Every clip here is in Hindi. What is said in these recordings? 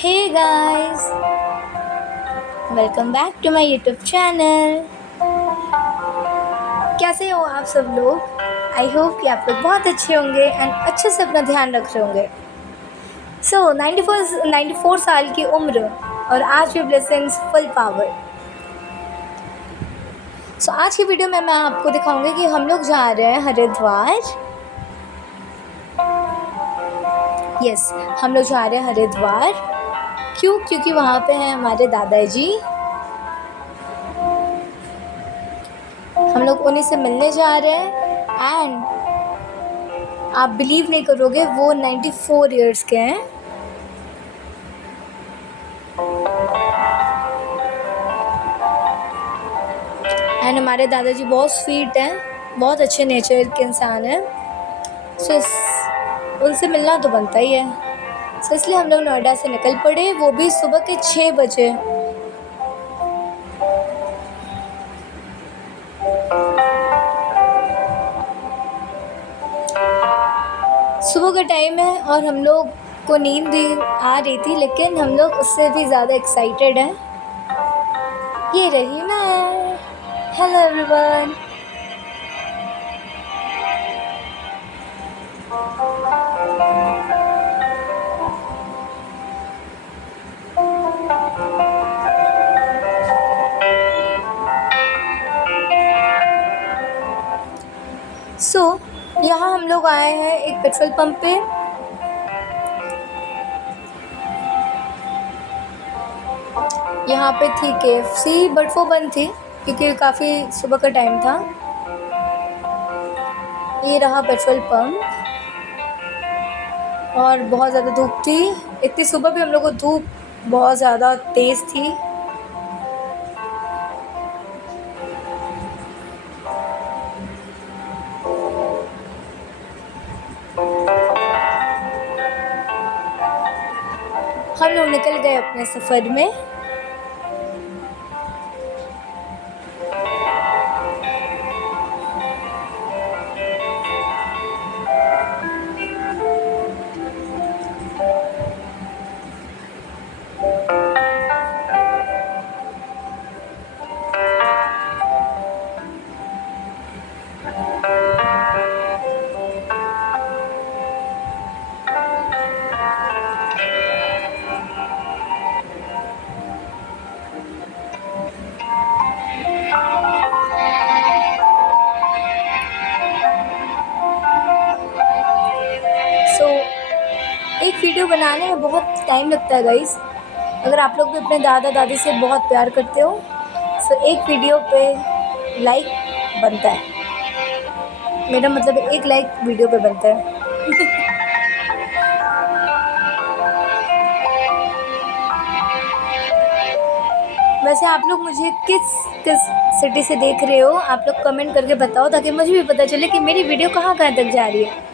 Hey guys, welcome back to my YouTube channel. कैसे हो आप सब लोग? आई होप कि आप लोग बहुत अच्छे होंगे एंड अच्छे से अपना ध्यान रख रहे होंगे। 94 साल की उम्र और आज भी ब्लेसिंग्स फुल पावर। आज की वीडियो में मैं आपको दिखाऊंगी कि हम लोग जा रहे हैं हरिद्वार। यस, हम लोग जा रहे हैं हरिद्वार। क्यों? क्योंकि वहाँ पे हैं हमारे दादाजी। हम लोग उन्हीं से मिलने जा रहे हैं एंड आप बिलीव नहीं करोगे, वो 94 इयर्स के हैं। एंड हमारे दादाजी बहुत स्वीट हैं, बहुत अच्छे नेचर के इंसान हैं। उनसे मिलना तो बनता ही है। इसलिए हम लोग नोएडा से निकल पड़े, वो भी सुबह के 6 बजे। सुबह का टाइम है और हम लोग को नींद भी आ रही थी, लेकिन हम लोग उससे भी ज़्यादा एक्साइटेड हैं। ये रही मैं। Hello everyone. यहाँ हम लोग आए हैं एक पेट्रोल पंप पे। यहाँ पे थी KFC, बट वो बंद थी क्योंकि काफ़ी सुबह का टाइम था। ये रहा पेट्रोल पंप और बहुत ज़्यादा धूप थी। इतनी सुबह भी हम लोग को धूप बहुत ज़्यादा तेज़ थी। हम लोग निकल गए अपने सफ़र में। एक वीडियो बनाने में बहुत टाइम लगता है गाइस। अगर आप लोग भी अपने दादा दादी से बहुत प्यार करते हो एक वीडियो पे लाइक बनता है। मेरा मतलब एक लाइक वीडियो पे बनता है। वैसे आप लोग मुझे किस किस सिटी से देख रहे हो, आप लोग कमेंट करके बताओ ताकि मुझे भी पता चले कि मेरी वीडियो कहाँ कहाँ तक जा रही है।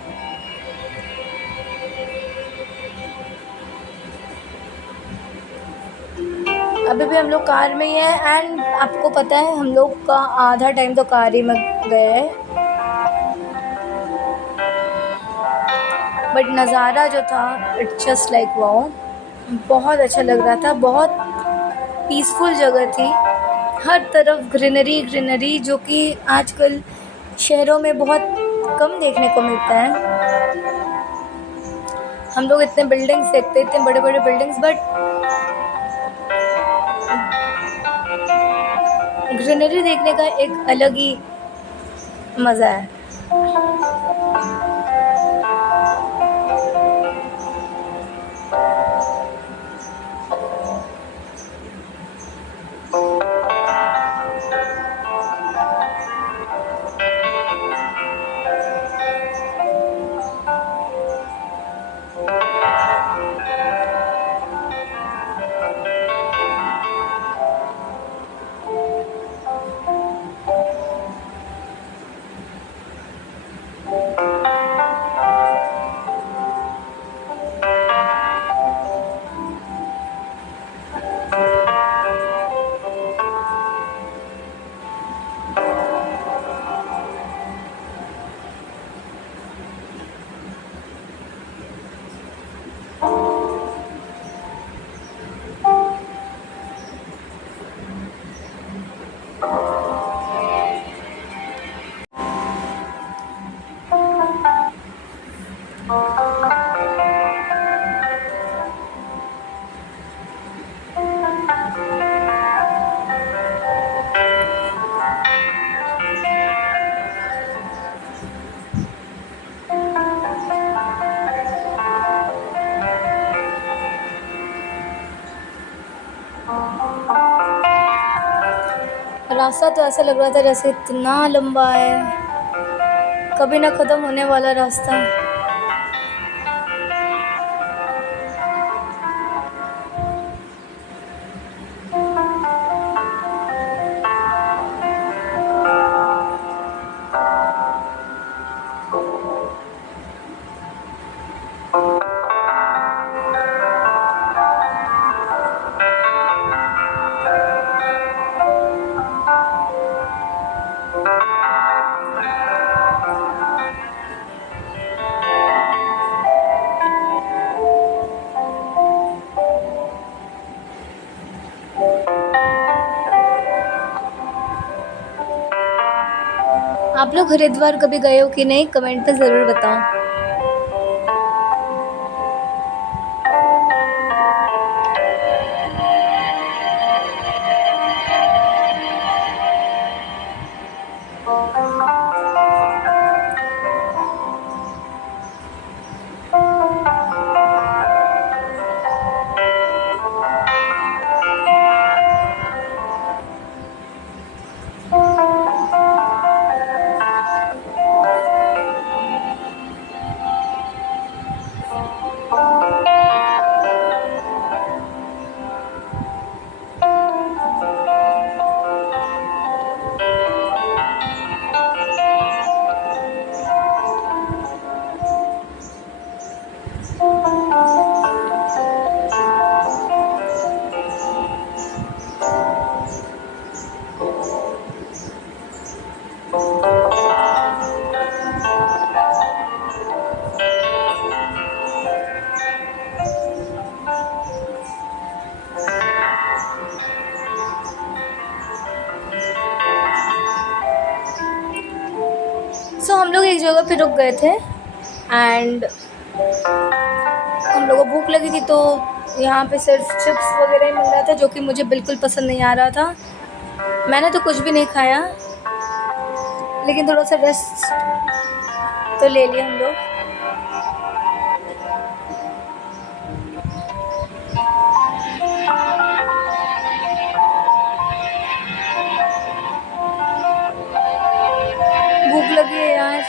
अभी भी हम लोग कार में ही हैं एंड आपको पता है हम लोग का आधा टाइम तो कार ही में गया है। बट नज़ारा जो था इट्स जस्ट लाइक वाओ, बहुत अच्छा लग रहा था। बहुत पीसफुल जगह थी, हर तरफ ग्रीनरी ग्रीनरी, जो कि आजकल शहरों में बहुत कम देखने को मिलता है। हम लोग इतने बिल्डिंग्स देखते, इतने बड़े बड़े बिल्डिंग्स, बट ग्रीनरी देखने का एक अलग ही मज़ा है। रास्ता तो ऐसा लग रहा था जैसे इतना लंबा है, कभी ना ख़त्म होने वाला रास्ता। आप लोग हरिद्वार कभी गए हो कि नहीं, कमेंट पे ज़रूर बताओ। हम लोग एक जगह पे रुक गए थे एंड हम लोगों को भूख लगी थी, तो यहाँ पे सिर्फ चिप्स वगैरह ही मिल रहा था जो कि मुझे बिल्कुल पसंद नहीं आ रहा था। मैंने तो कुछ भी नहीं खाया, लेकिन थोड़ा सा रेस्ट तो ले लिया हम लोग। भूख लगी है यार।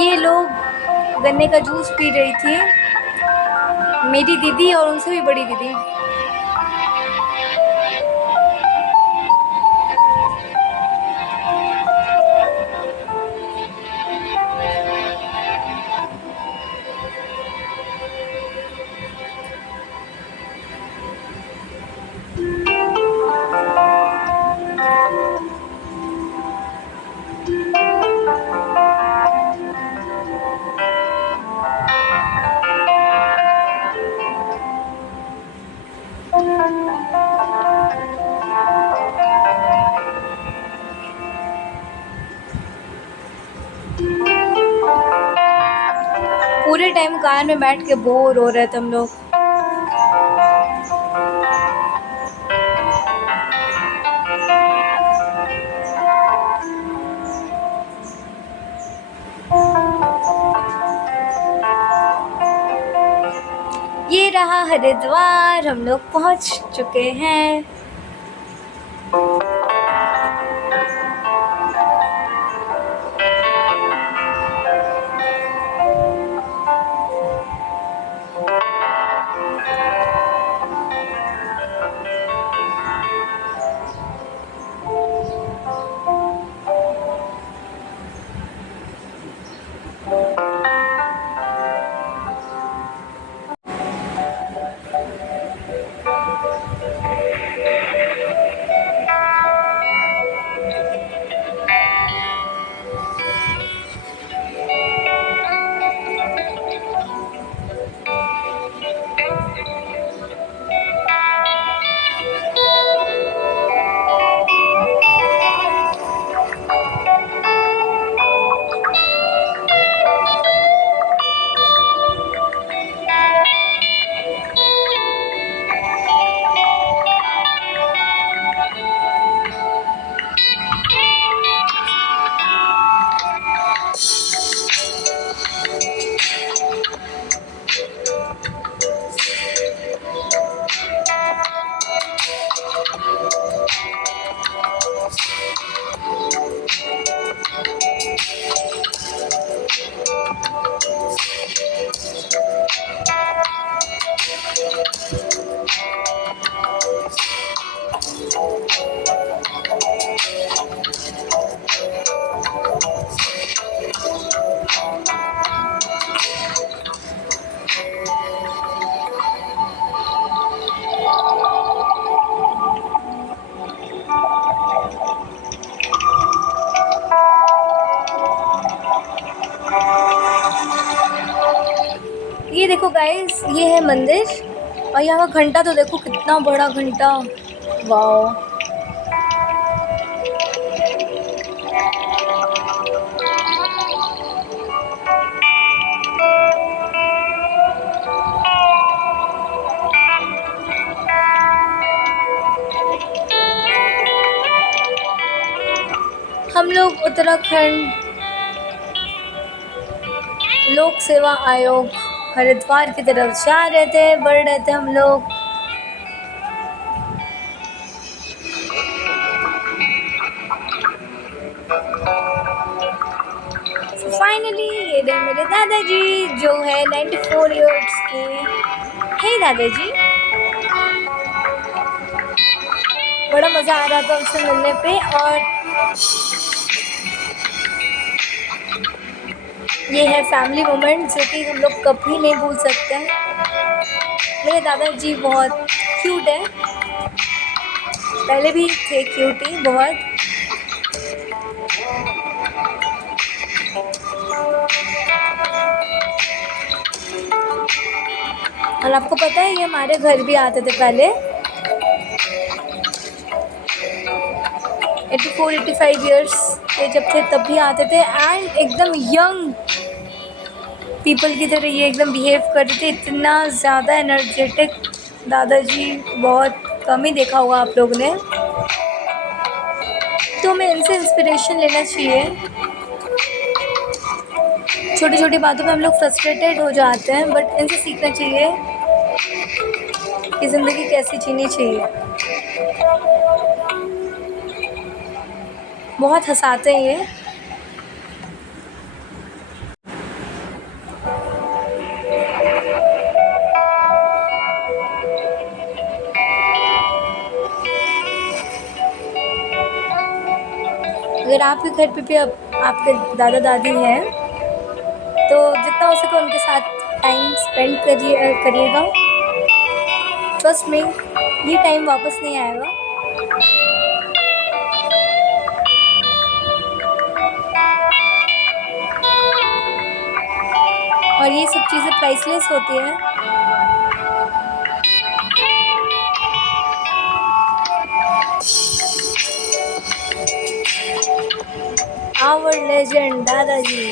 ये लोग गन्ने का जूस पी रही थी, मेरी दीदी और उनसे भी बड़ी दीदी। पूरे टाइम कार में बैठ के बोर हो रहे थे हम लोग। ये रहा हरिद्वार, हम लोग पहुंच चुके हैं। मंदिर। और यहाँ का घंटा तो देखो कितना बड़ा घंटा, वाह। हम लोग उत्तराखंड लोक सेवा आयोग हरिद्वार की तरफ जा रहे थे, बढ़ रहे थे हम लोग। फाइनली ये रहे मेरे दादाजी जो है 94 ईयर्स के। हे दादाजी, बड़ा मज़ा आ रहा था उनसे मिलने पे। और ये है फैमिली मोमेंट जो कि हम लोग कभी नहीं भूल सकते। मेरे दादाजी बहुत क्यूट है, पहले भी थे क्यूट ही बहुत। और आपको पता है ये हमारे घर भी आते थे पहले, 84-85 ईयर्स के जब थे तब भी आते थे। एंड एकदम यंग पीपल की तरह ये एकदम बिहेव करते थे, इतना ज़्यादा एनर्जेटिक दादाजी बहुत कम ही देखा होगा आप लोगों ने। तो हमें इनसे इंस्पिरेशन लेना चाहिए। छोटी छोटी बातों पे हम लोग फ्रस्ट्रेटेड हो जाते हैं, बट इनसे सीखना चाहिए कि ज़िंदगी कैसी जीनी चाहिए। बहुत हँसाते हैं ये। अगर आपके घर पे भी आपके दादा दादी हैं तो जितना हो सके उनके साथ टाइम स्पेंड करिएगा। ट्रस्ट में ये टाइम वापस नहीं आएगा। और ये सब चीज़ें प्राइसलेस होती हैं। आवर लेजेंड दादाजी।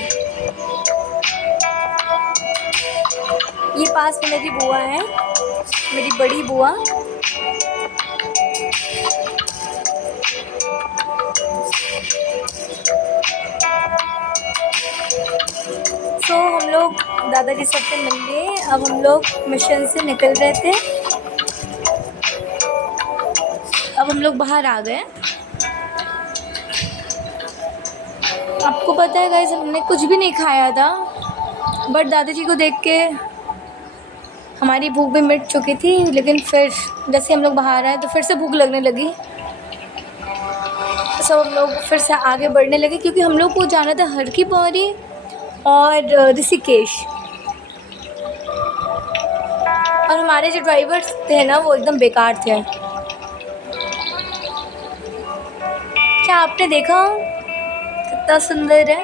ये पास में मेरी बुआ है, मेरी बड़ी बुआ। तो हम लोग दादाजी सबसे मिल लिए। अब हम लोग मिशन से निकल रहे थे। अब हम लोग बाहर आ गए। आपको पता है गाइस, हमने कुछ भी नहीं खाया था, बट दादाजी को देख के हमारी भूख भी मिट चुकी थी। लेकिन फिर जैसे हम लोग बाहर आए तो फिर से भूख लगने लगी। सब हम लोग फिर से आगे बढ़ने लगे क्योंकि हम लोग को जाना था हर की पौड़ी और ऋषिकेश। और हमारे जो ड्राइवर्स थे ना वो एकदम बेकार थे। क्या आपने देखा कितना सुंदर है?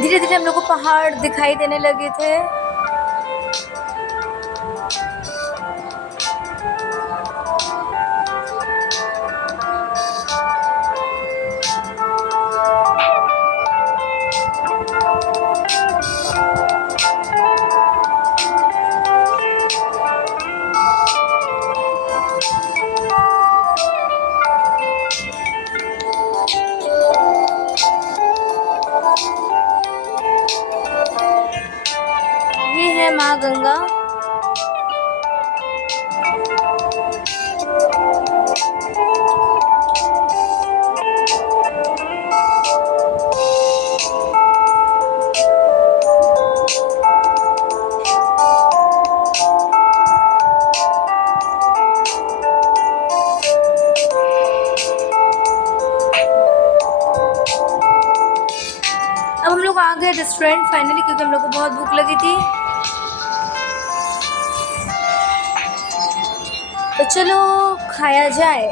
धीरे धीरे हम लोग को पहाड़ दिखाई देने लगे थे। ये है माँ गंगा। रेस्टोरेंट फाइनली, क्योंकि हम लोग को बहुत भूख लगी थी। तो चलो खाया जाए।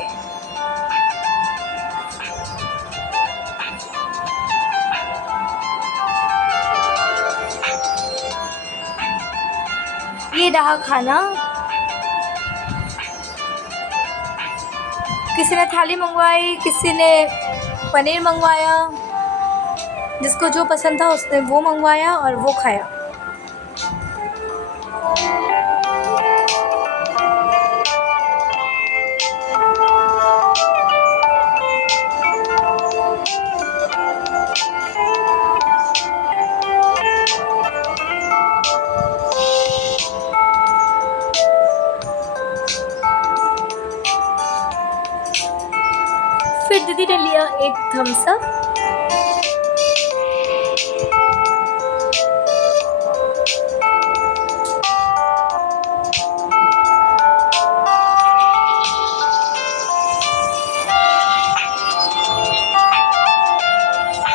ये रहा खाना। किसी ने थाली मंगवाई, किसी ने पनीर मंगवाया, जिसको जो पसंद था उसने वो मंगवाया और वो खाया। फिर दीदी ने लिया एक थम्स अप।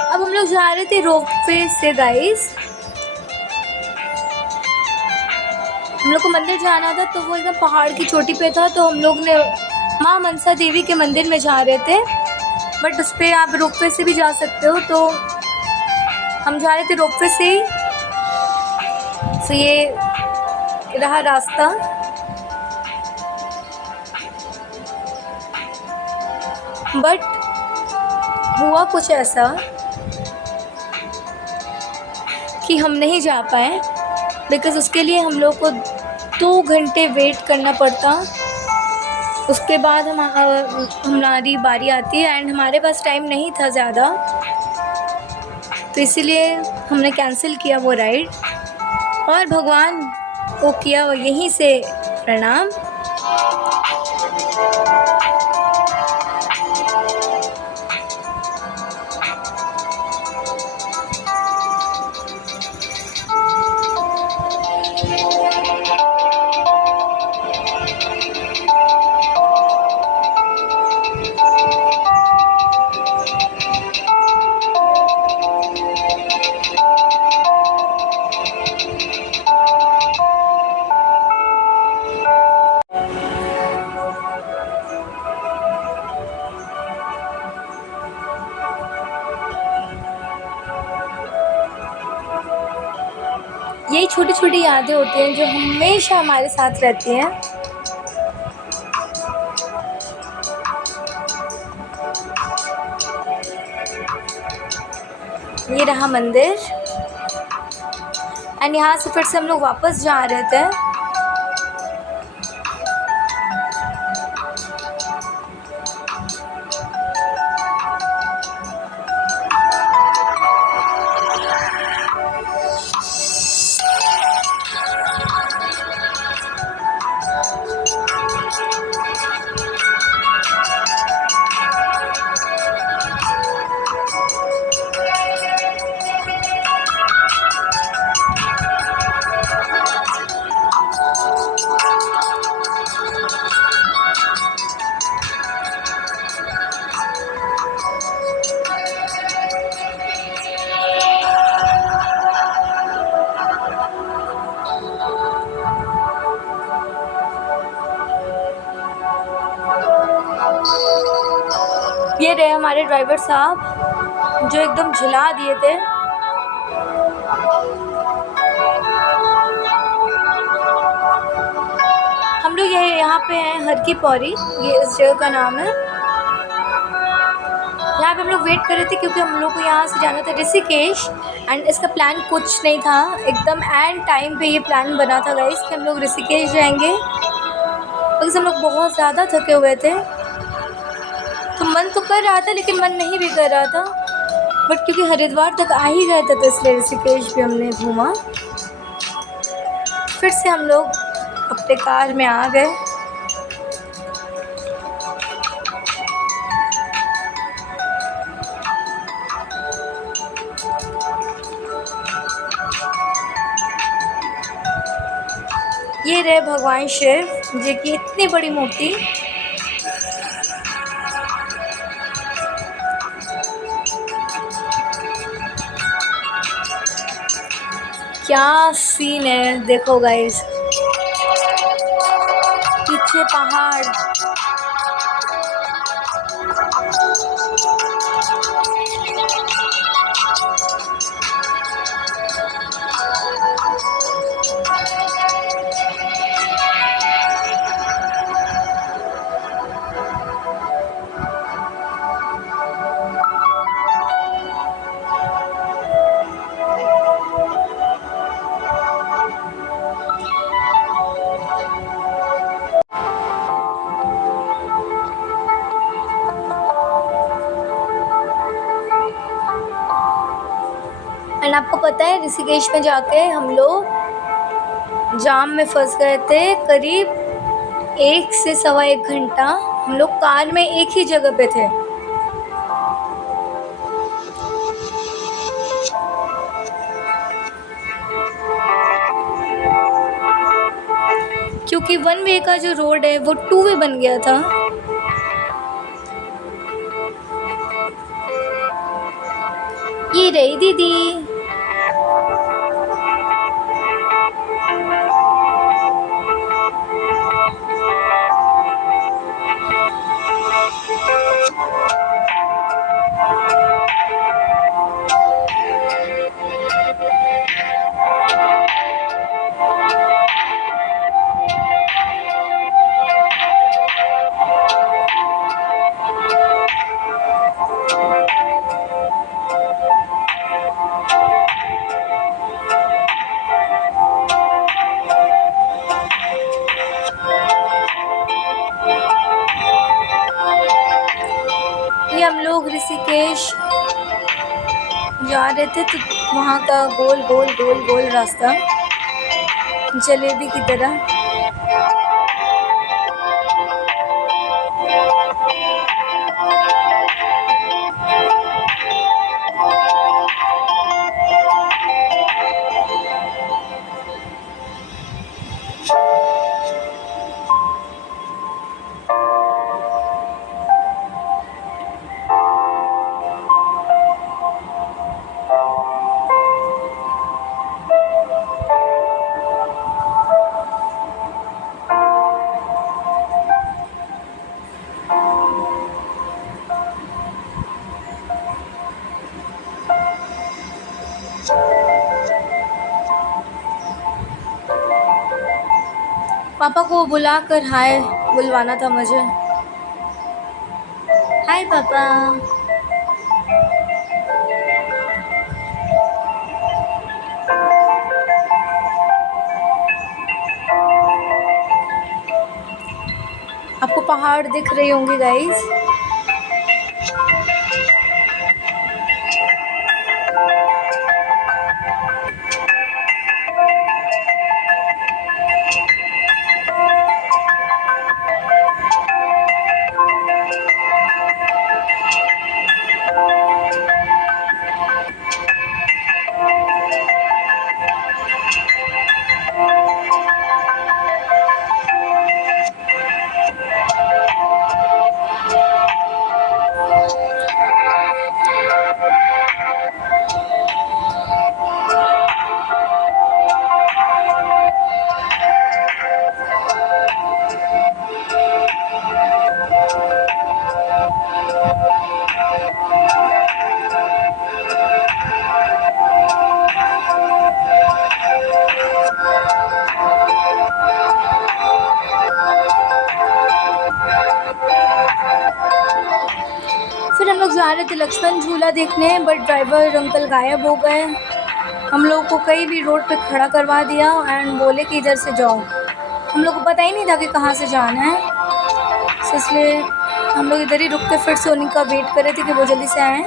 अब हम लोग जा रहे थे रोपवे से गाइस। हम लोग को मंदिर जाना था, तो वो एकदम पहाड़ की चोटी पे था, तो हम लोग ने माँ मनसा देवी के मंदिर में जा रहे थे, बट उस पर आप रोपवे से भी जा सकते हो, तो हम जा रहे थे रोपवे से ही। तो ये रहा रास्ता। बट हुआ कुछ ऐसा कि हम नहीं जा पाए, बिकॉज़ उसके लिए हम लोग को 2 घंटे वेट करना पड़ता। उसके बाद हमारी बारी आती है, एंड हमारे पास टाइम नहीं था ज़्यादा, तो इसीलिए हमने कैंसिल किया वो राइड। और भगवान को किया वो यहीं से प्रणाम। यही छोटी छोटी यादें होती हैं जो हमेशा हमारे साथ रहती हैं। ये रहा मंदिर, एंड यहाँ से फिर से हम लोग वापस जा रहे थे। ये रहे हमारे ड्राइवर साहब जो एकदम झुला दिए थे। हम लोग यहाँ पे हैं हर की पौड़ी, ये इस जगह का नाम है। यहाँ पे हम लोग वेट कर रहे थे क्योंकि हम लोग को यहाँ से जाना था ऋषिकेश, एंड इसका प्लान कुछ नहीं था, एकदम एंड टाइम पे ये प्लान बना था गाइस कि हम लोग ऋषिकेश जाएंगे, बिकॉज़ हम लोग बहुत ज़्यादा थके हुए थे। तो मन तो कर रहा था लेकिन मन नहीं भी कर रहा था, बट क्योंकि हरिद्वार तक आ ही गए थे तो इसलिए ऋषिकेश भी हमने घूमा। फिर से हम लोग अपने कार में आ गए। ये रहे भगवान शिव जी की इतनी बड़ी मूर्ति। क्या सीन है, देखो गाइस, पीछे पहाड़। एंड आपको पता है ऋषिकेश में जाके हम लोग जाम में फंस गए थे, करीब 1 से सवा 1 घंटा हम लोग कार में एक ही जगह पे थे। क्योंकि 1 वे का जो रोड है वो 2 वे बन गया था। ये रही दीदी। ये हम लोग ऋषिकेश जा रहे थे तो वहाँ का गोल गोल गोल गोल रास्ता जलेबी की तरह। पापा को बुलाकर हाय बुलवाना था मुझे। हाय पापा। आपको पहाड़ दिख रही होंगी गाइस। फिर हम लोग जा रहे थे लक्ष्मण झूला देखने, बट ड्राइवर अंकल गायब हो गए। हम लोग को कहीं भी रोड पे खड़ा करवा दिया एंड बोले कि इधर से जाओ। हम लोग को पता ही नहीं था कि कहाँ से जाना है, तो इसलिए हम लोग इधर ही रुक के फिर से उनका वेट कर रहे थे कि वो जल्दी से आएँ।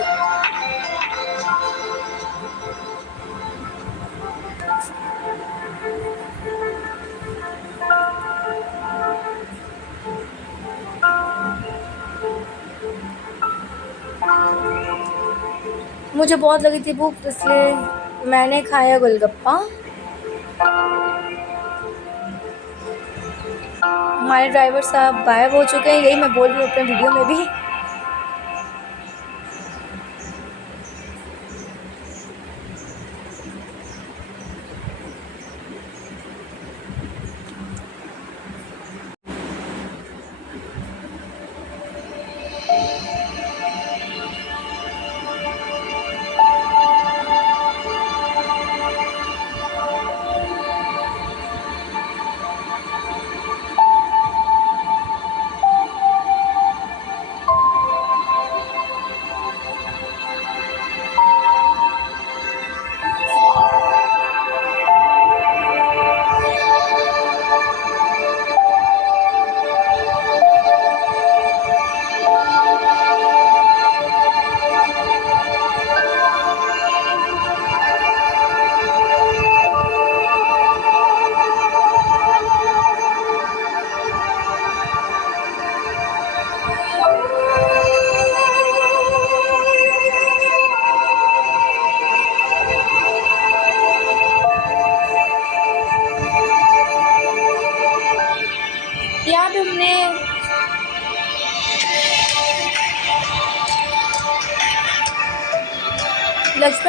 मुझे बहुत लगी थी भूख, इसलिए मैंने खाया गोलगप्पा। हमारे ड्राइवर साहब गायब हो चुके हैं, यही मैं बोल रही हूँ अपने वीडियो में भी।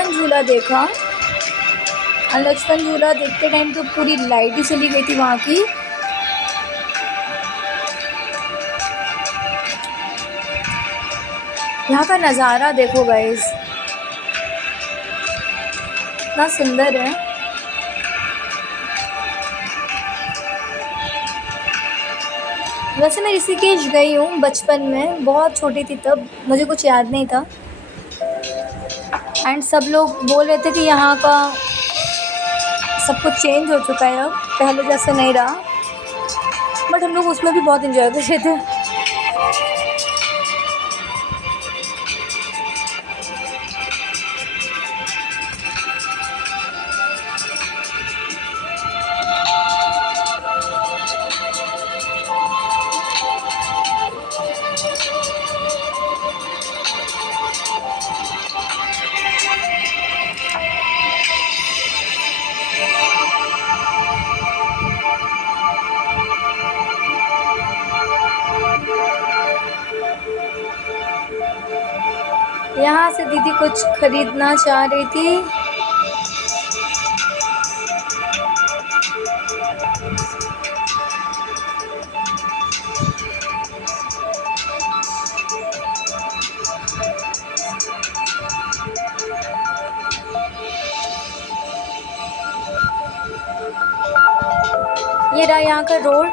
लक्ष्मण झूला देखा और लक्ष्मण झूला देखते टाइम तो पूरी लाइट ही चली गई थी वहाँ की। यहाँ का नज़ारा देखो गाइस, इतना सुंदर है। वैसे मैं ऋषिकेश गई हूँ बचपन में, बहुत छोटी थी तब, मुझे कुछ याद नहीं था। एंड सब लोग बोल रहे थे कि यहाँ का सब कुछ चेंज हो चुका है, अब पहले जैसा नहीं रहा। बट हम लोग उसमें भी बहुत इन्जॉय कर रहे थे। यहाँ से दीदी कुछ खरीदना चाह रही थी। ये रहा यहाँ का रोड।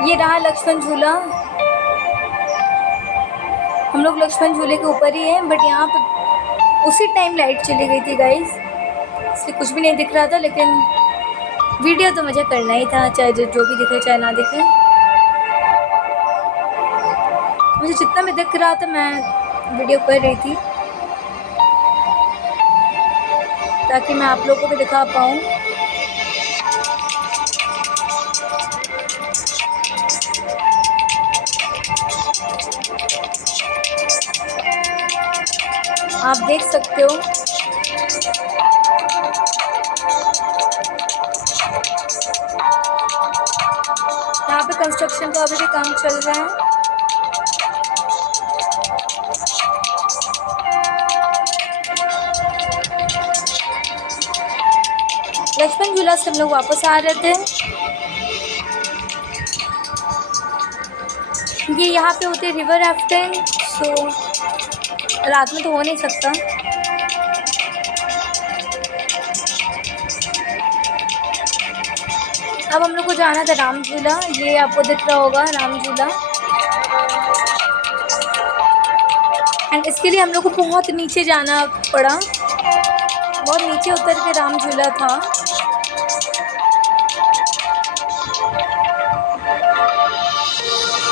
ये रहा लक्ष्मण झूला। हम लोग लक्ष्मण झूले के ऊपर ही हैं, बट यहाँ पर उसी टाइम लाइट चली गई थी गाइस, इसलिए कुछ भी नहीं दिख रहा था। लेकिन वीडियो तो मुझे करना ही था, चाहे जो भी दिखे चाहे ना दिखे। मुझे जितना भी दिख रहा था मैं वीडियो कर रही थी, ताकि मैं आप लोगों को भी दिखा पाऊँ। आप देख सकते हो यहाँ पे कंस्ट्रक्शन का अभी भी काम चल रहा है। लक्ष्मण झूला से हम लोग वापस आ रहे थे। ये यहाँ पे होती है रिवर राफ्टिंग, सो रात में तो हो नहीं सकता। अब हम लोग को जाना था राम झूला, ये आपको दिख रहा होगा राम झूला। एंड इसके लिए हम लोग को बहुत नीचे जाना पड़ा, बहुत नीचे उतर के राम झूला था।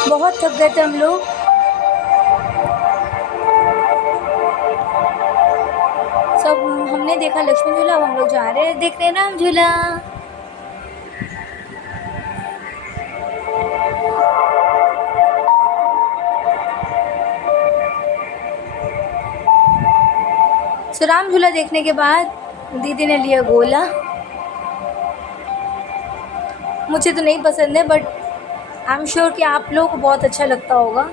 बहुत थक गए थे हम लोग। सब हमने देखा लक्ष्मण झूला, अब हम लोग जा रहे हैं देखने राम झूला। सो राम झूला देखने के बाद दीदी ने लिया गोला। मुझे तो नहीं पसंद है, बट आई एम श्योर कि आप लोगों को बहुत अच्छा लगता होगा।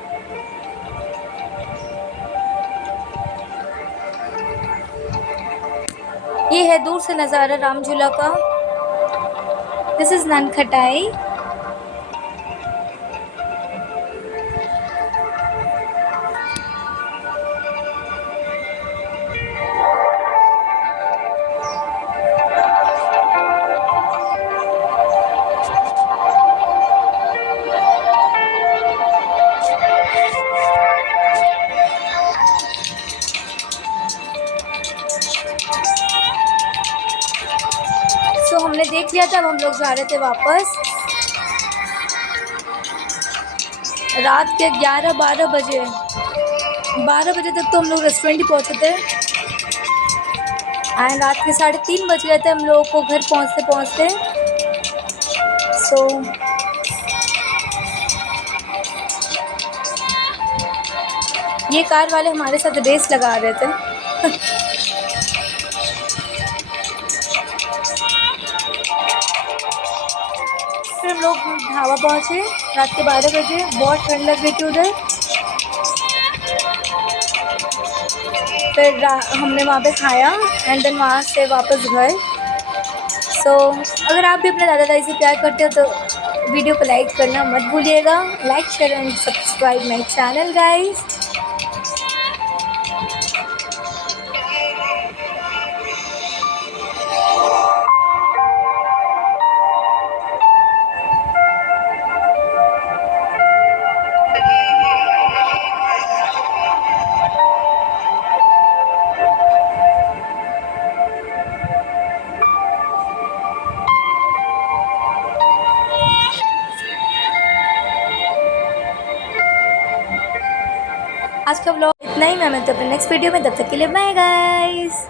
ये है दूर से नज़ारा राम झूला का। This is nankhatai. हमने देख लिया था, अब हम लोग जा रहे थे वापस। रात के 11-12 बजे, 12 बजे तक तो हम लोग रेस्टोरेंट ही पहुँचे थे एंड रात के 3:30 बज गए थे हम लोगों को घर पहुँचते पहुँचते। सो ये कार वाले हमारे साथ रेस लगा रहे थे। फिर हम लोग ढाबा पहुँचे रात के 12 बजे, बहुत ठंड लग रही थी उधर। फिर हमने वहाँ पे खाया एंड देन वहाँ से वापस घर। सो अगर आप भी अपने दादा दादी से प्यार करते हो तो वीडियो को लाइक करना मत भूलिएगा। Like share and subscribe my channel guys. आज का व्लॉग इतना ही, मैं मिलती हूँ अपने नेक्स्ट वीडियो में, तब तक के लिए बाय गाइस।